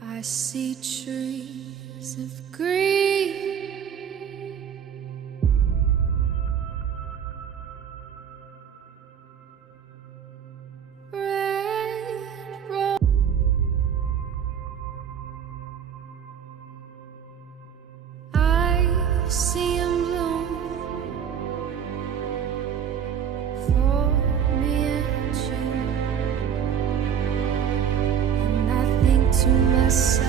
I see trees of green, red rose. I see 'em bloom for me and you, and I think to myself,